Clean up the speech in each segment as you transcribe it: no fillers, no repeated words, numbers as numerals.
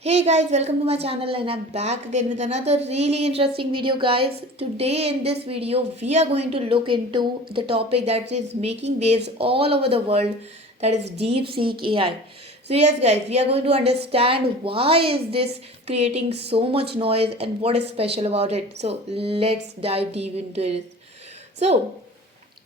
Hey guys, welcome to my channel and I'm back again with another really interesting video guys. Today in this video we are going to look into the topic that is making waves all over the world, that is Deepseek AI. So yes guys, we are going to understand why is this creating so much noise and what is special about it. So let's dive deep into it. So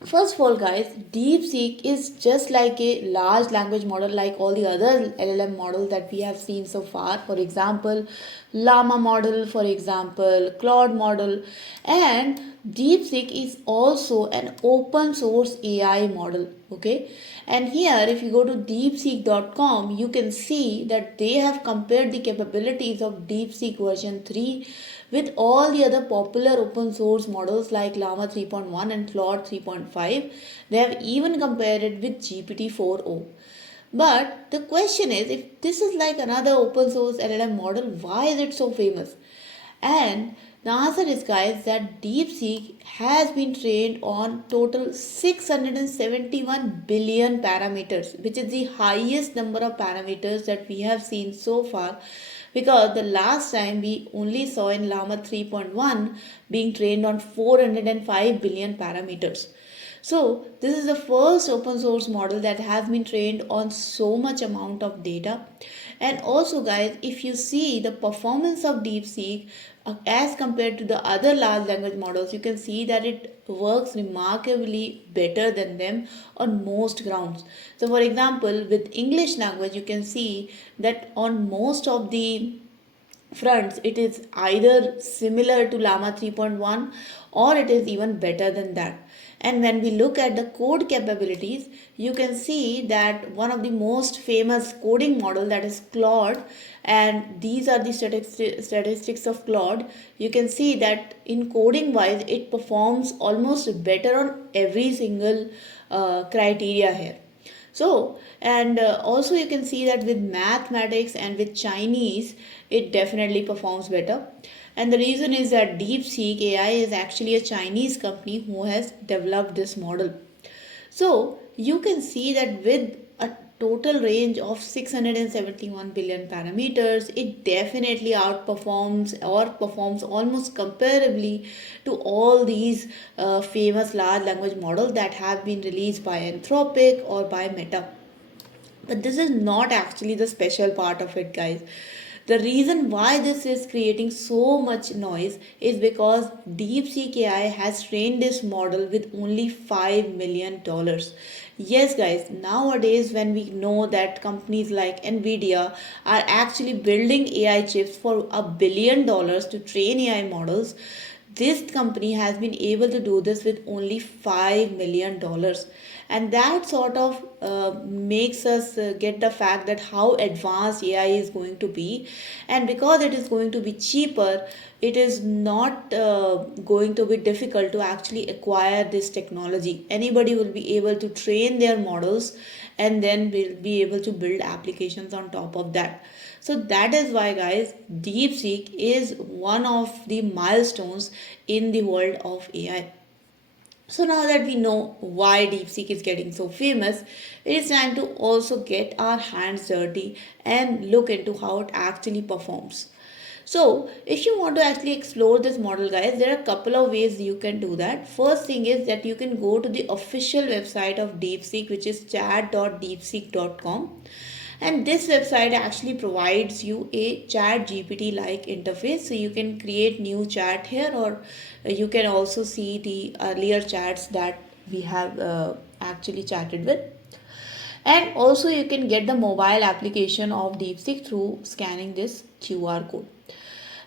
first of all, guys, DeepSeek is just like a large language model, like all the other LLM models that we have seen so far. For example, Llama model, for example, Claude model, and DeepSeek is also an open source AI model. Okay, and here, if you go to deepseek.com, you can see that they have compared the capabilities of DeepSeek version 3 with all the other popular open source models like Llama 3.1 and Claude 3.5. They have even compared it with GPT 4o. But the question is, if this is like another open source LLM model, why is it so famous? And the answer is, guys, that DeepSeek has been trained on total 671 billion parameters, which is the highest number of parameters that we have seen so far, because the last time we only saw in Llama 3.1 being trained on 405 billion parameters. So this is the first open source model that has been trained on so much amount of data. And also guys, if you see the performance of DeepSeek as compared to the other large language models, you can see that it works remarkably better than them on most grounds. So for example, with English language, you can see that on most of the fronts it is either similar to Llama 3.1 or it is even better than that. And when we look at the code capabilities, you can see that one of the most famous coding model, that is Claude, and these are the statistics of Claude. You can see that in coding wise it performs almost better on every single criteria here. So, and also you can see that with mathematics and with Chinese, it definitely performs better. And the reason is that DeepSeek AI is actually a Chinese company who has developed this model. So you can see that with a total range of 671 billion parameters, it definitely outperforms or performs almost comparably to all these famous large language models that have been released by Anthropic or by Meta. But this is not actually the special part of it, guys. The reason why this is creating so much noise is because DeepSeek AI has trained this model with only $5 million. Yes, guys, nowadays, when we know that companies like Nvidia are actually building AI chips for $1 billion to train AI models, this company has been able to do this with only $5 million. And that sort of makes us get the fact that how advanced AI is going to be. And because it is going to be cheaper, it is not going to be difficult to actually acquire this technology. Anybody will be able to train their models and then will be able to build applications on top of that. So that is why, guys, DeepSeek is one of the milestones in the world of AI. So now that we know why DeepSeek is getting so famous, it is time to also get our hands dirty and look into how it actually performs. So, if you want to actually explore this model, guys, there are a couple of ways you can do that. First thing is that you can go to the official website of DeepSeek, which is chat.deepseek.com. And this website actually provides you a chat GPT like interface. So you can create new chat here, or you can also see the earlier chats that we have actually chatted with. And also you can get the mobile application of DeepSeek through scanning this QR code.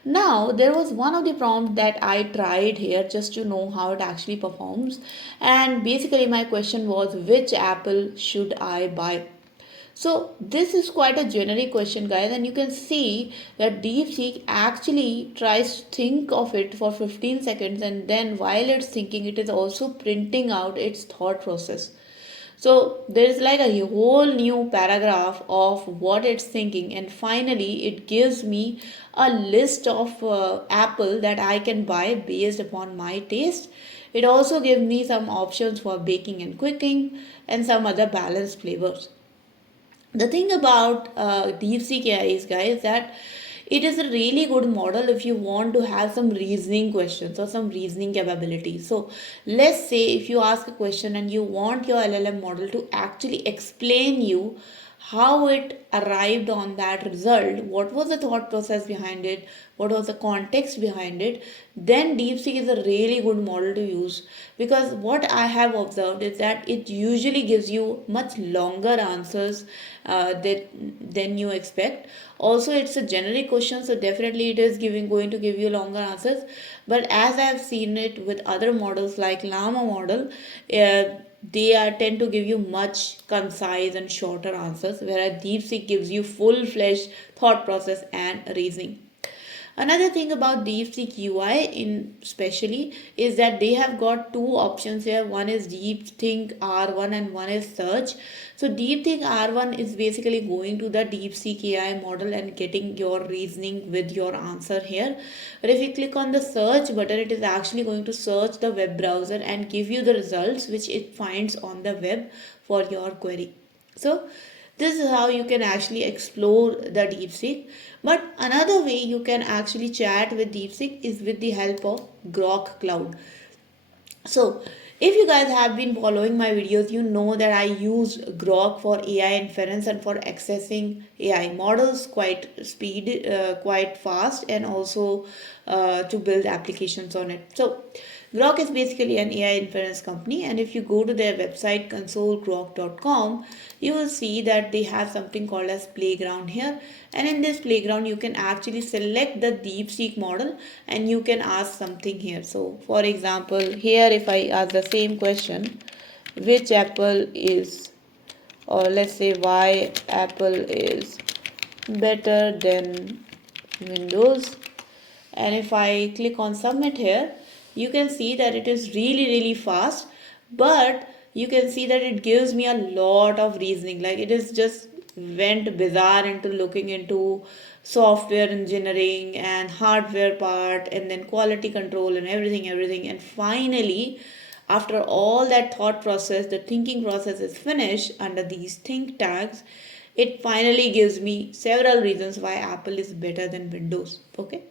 Now, there was one of the prompts that I tried here just to know how it actually performs. And basically, my question was, which apple should I buy? So, this is quite a generic question, guys, and you can see that DeepSeek actually tries to think of it for 15 seconds, and then while it's thinking, it is also printing out its thought process. So there is like a whole new paragraph of what it's thinking, and finally it gives me a list of apple that I can buy based upon my taste. It also gives me some options for baking and cooking and some other balanced flavors. The thing about Deepseek AI is, guys, that it is a really good model if you want to have some reasoning questions or some reasoning capabilities. So let's say if you ask a question and you want your LLM model to actually explain you how it arrived on that result, what was the thought process behind it, what was the context behind it, then DeepSeek is a really good model to use, because what I have observed is that it usually gives you much longer answers than you expect. Also, it's a generic question, so definitely it is going to give you longer answers. But as I have seen it with other models like Llama model, they are tend to give you much concise and shorter answers, whereas DeepSeek gives you full-fledged thought process and reasoning. Another thing about DeepSeek UI in specially is that they have got two options here. One is Deepseek R1 and one is search. So Deepseek R1 is basically going to the DeepSeek AI model and getting your reasoning with your answer here. But if you click on the search button, it is actually going to search the web browser and give you the results which it finds on the web for your query. So this is how you can actually explore the DeepSeek. But another way you can actually chat with DeepSeek is with the help of Groq Cloud. So, if you guys have been following my videos, you know that I use Groq for AI inference and for accessing AI models quite fast, and also to build applications on it. So, Groq is basically an AI inference company, and if you go to their website consolegroq.com, you will see that they have something called as playground here. And in this playground, you can actually select the DeepSeek model and you can ask something here. So, for example, here if I ask the same question, which apple is, or let's say why apple is better than Windows, and if I click on submit here, you can see that it is really fast, but you can see that it gives me a lot of reasoning. Like, it is just went bizarre into looking into software engineering and hardware part and then quality control and everything, and finally, after all that thought process, the thinking process is finished under these think tags, it finally gives me several reasons why Apple is better than Windows. Okay,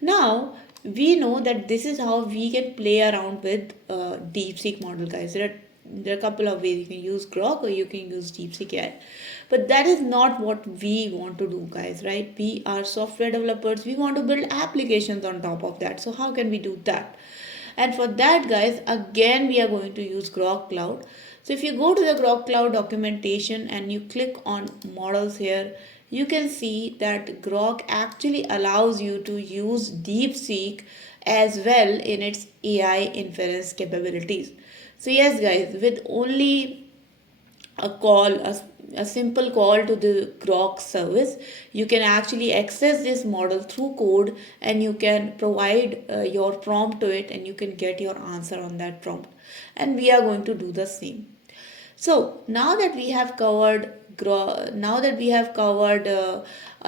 now we know that this is how we can play around with DeepSeek model, guys. There are a couple of ways. You can use Groq or you can use DeepSeek AI, but that is not what we want to do, guys. Right? We are software developers. We want to build applications on top of that. So how can we do that? And for that, guys, again we are going to use Groq Cloud. So if you go to the Groq Cloud documentation and you click on models here, you can see that Groq actually allows you to use DeepSeek as well in its AI inference capabilities. So yes, guys, with only a simple call to the Groq service, you can actually access this model through code, and you can provide your prompt to it and you can get your answer on that prompt. And we are going to do the same. So now that we have covered a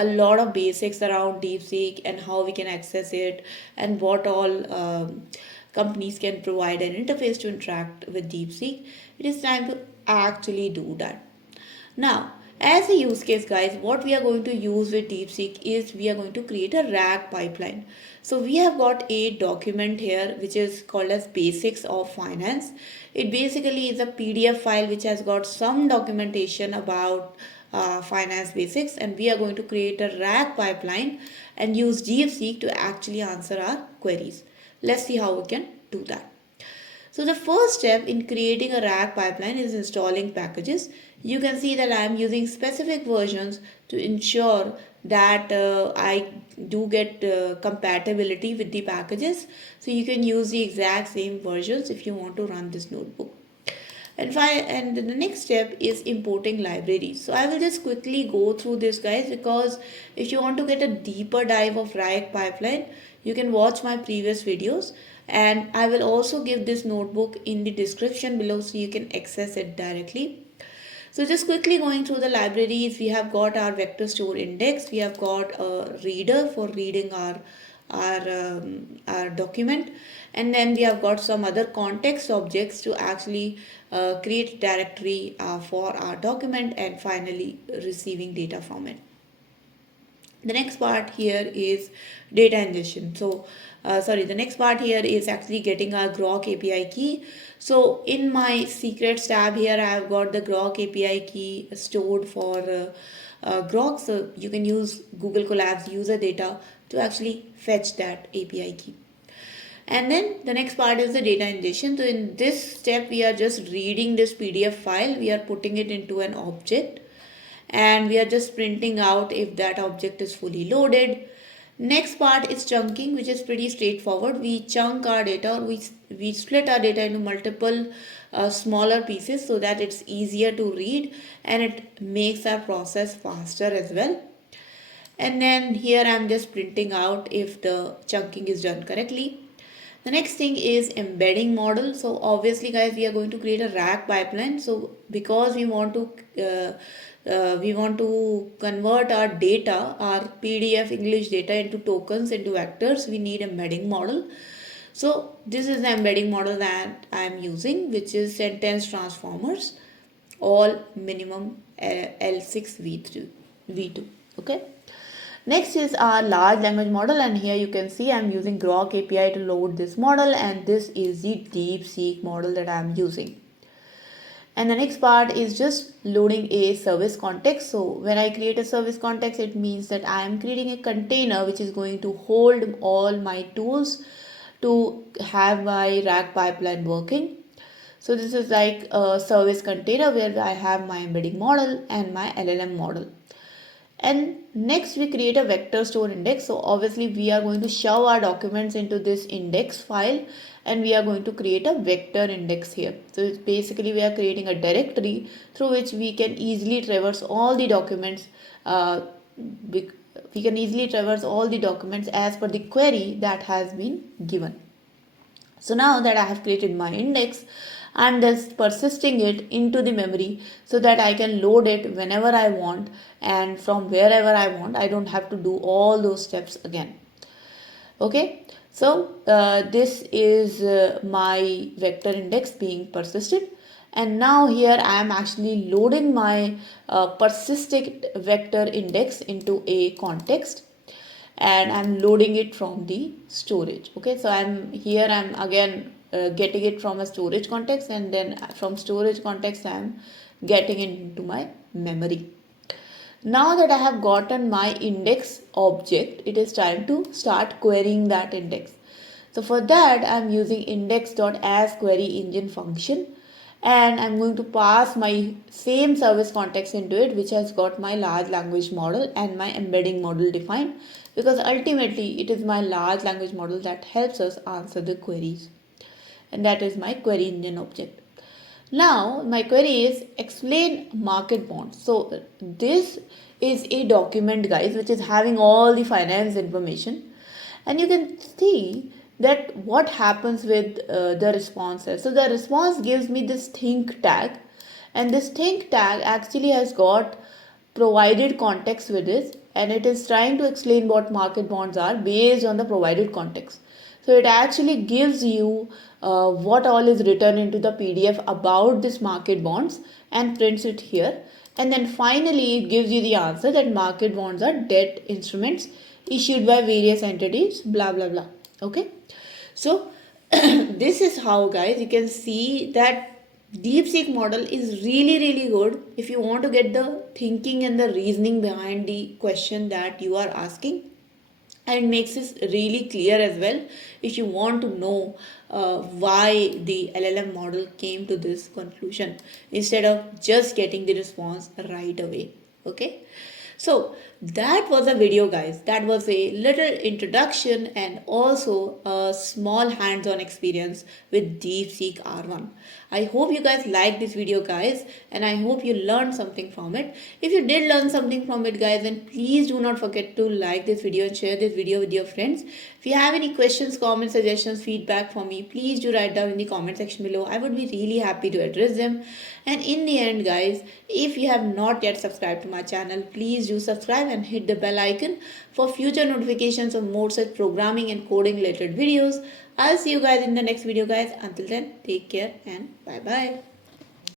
lot of basics around DeepSeek and how we can access it and what all companies can provide an interface to interact with DeepSeek, it is time to actually do that. Now, as a use case, guys, what we are going to use with DeepSeek is we are going to create a RAG pipeline. So we have got a document here which is called as Basics of Finance. It basically is a PDF file which has got some documentation about finance basics, and we are going to create a RAG pipeline and use DeepSeek to actually answer our queries. Let's see how we can do that. So the first step in creating a RAG pipeline is installing packages. You can see that I am using specific versions to ensure that I do get compatibility with the packages. So you can use the exact same versions if you want to run this notebook. And the next step is importing libraries. So I will just quickly go through this, guys, because if you want to get a deeper dive of RAG pipeline, you can watch my previous videos, and I will also give this notebook in the description below so you can access it directly. So just quickly going through the libraries, we have got our vector store index, we have got a reader for reading our our document, and then we have got some other context objects to actually create directory for our document, and finally receiving data from it. The next part here is data ingestion. The next part here is actually getting our Groq API key. So in my secrets tab here, I have got the Groq API key stored for Groq. So you can use Google Colabs user data to actually fetch that API key. And then the next part is the data ingestion. So in this step, we are just reading this PDF file. We are putting it into an object, and we are just printing out if that object is fully loaded. Next part is chunking, which is pretty straightforward. We chunk our data, or we split our data into multiple smaller pieces so that it's easier to read and it makes our process faster as well. And then here I'm just printing out if the chunking is done correctly. The next thing is embedding model. So obviously guys, we are going to create a RAG pipeline. So because we want to convert our data, our PDF English data into tokens, into vectors, we need embedding model. So this is the embedding model that I am using, which is sentence transformers, all minimum L6 V2. Okay. Next is our large language model, and here you can see I'm using Groq API to load this model, and this is the Deepseek model that I'm using. And the next part is just loading a service context. So when I create a service context, it means that I am creating a container which is going to hold all my tools to have my RAG pipeline working. So this is like a service container where I have my embedding model and my LLM model. And next we create a vector store index. So obviously we are going to shove our documents into this index file, and we are going to create a vector index here. So it's basically we are creating a directory through which we can easily traverse all the documents. We can easily traverse all the documents as per the query that has been given. So now that I have created my index, I'm just persisting it into the memory so that I can load it whenever I want and from wherever I want. I don't have to do all those steps again. Okay, so this is my vector index being persisted, and now here I am actually loading my persisted vector index into a context, and I'm loading it from the storage. Okay, so I'm again getting it from a storage context, and then from storage context I'm getting it into my memory. Now that I have gotten my index object, it is time to start querying that index. So for that I'm using index.asQueryEngine function, and I'm going to pass my same service context into it, which has got my large language model and my embedding model defined, because ultimately it is my large language model that helps us answer the queries, and that is my query engine object. Now my query is explain market bonds. So this is a document guys which is having all the finance information, and you can see that what happens with the responses. So the response gives me this think tag, and this think tag actually has got provided context with this, and it is trying to explain what market bonds are based on the provided context. So it actually gives you what all is written into the PDF about this market bonds and prints it here. And then finally it gives you the answer that market bonds are debt instruments issued by various entities, blah blah blah. Okay, so this is how guys you can see that Deepseek model is really good if you want to get the thinking and the reasoning behind the question that you are asking, and makes this really clear as well if you want to know why the LLM model came to this conclusion instead of just getting the response right away. Okay, so that was a video guys, that was a little introduction and also a small hands-on experience with Deepseek R1. I hope you guys liked this video guys, and I hope you learned something from it. If you did learn something from it guys, then please do not forget to like this video and share this video with your friends. If you have any questions, comments, suggestions, feedback for me, please do write down in the comment section below. I would be really happy to address them. And in the end, guys, if you have not yet subscribed to my channel, please do subscribe and hit the bell icon for future notifications of more such programming and coding related videos. I'll see you guys in the next video, guys. Until then, take care and bye bye.